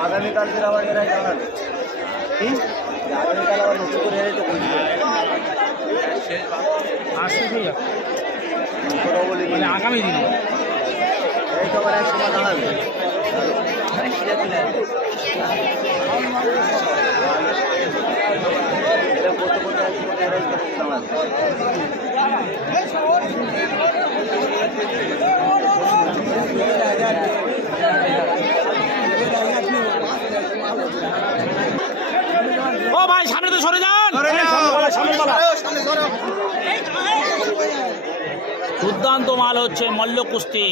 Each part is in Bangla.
আগামীকালকের আবার এরা জানাবে আগামীকাল আবার নতুন করে তো বলছে আগামী দিনে। এই তো এক সময় জানাবে এটা করতে ও ভাই সামনে তো সরে যান। দুর্দান্ত মাল হচ্ছে মল্ল কুস্তি।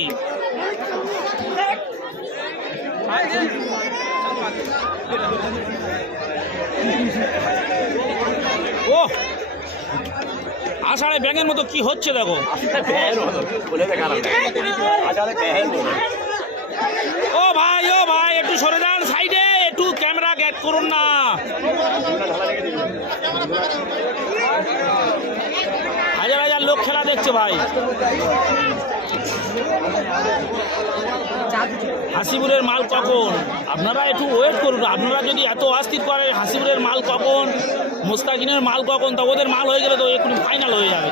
ও আষাঢ়ে ব্যাঙের মতো কি হচ্ছে দেখো? ও ভাই ও ভাই, একটু সরে যান সাইডে, একটু ক্যামেরা গ্যাট করুন না। হাজার হাজার লোক খেলা দেখছে ভাই। হাসিপুরের মাল কখন? আপনারা একটু ওয়েট করুন। আপনারা যদি এত অস্থির করে হাসিপুরের মাল কখন? মুস্তাকিনের মাল কখন? তা ওদের মাল হয়ে গেলে তো এক্ষুনি ফাইনাল হয়ে যাবে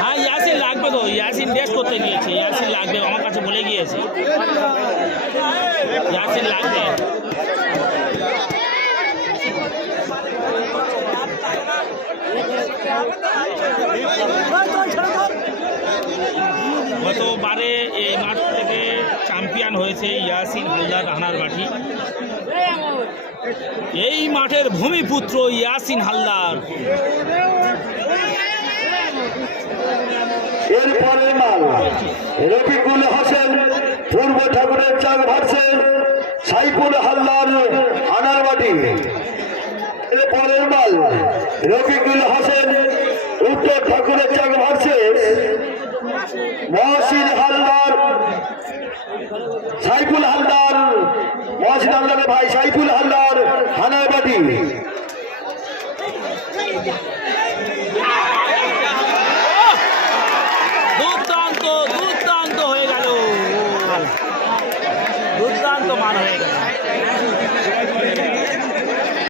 হ্যাঁ ইয়াসিন লাগবে তো ইয়াসিন টেস্ট করতে গিয়েছে। ইয়াসিন লাগবে, আমার কাছে বলে গিয়েছে। ইয়াসিন লাগবে। গতবারে এই মাঠ থেকে চ্যাম্পিয়ন হয়েছে ইয়াসিন হালদার রানার মাঠি এই মাঠের ভূমিপুত্র ইয়াসিন হালদার। এরপরে মাল। রফিকুল হোসেন, পূর্ব ঠাকুরের চাক ভারছে সাইফুল হালদার আনারবাটি। এরপরের মাল, রফিকুল হোসেন, উত্তর ঠাকুরের চাক ভারছে মহসিন হালদার। সাইফুল হালদার, মহসিন হালদারের ভাই সাইফুল হালদার হানারবাটি মান হয়ে গেছে।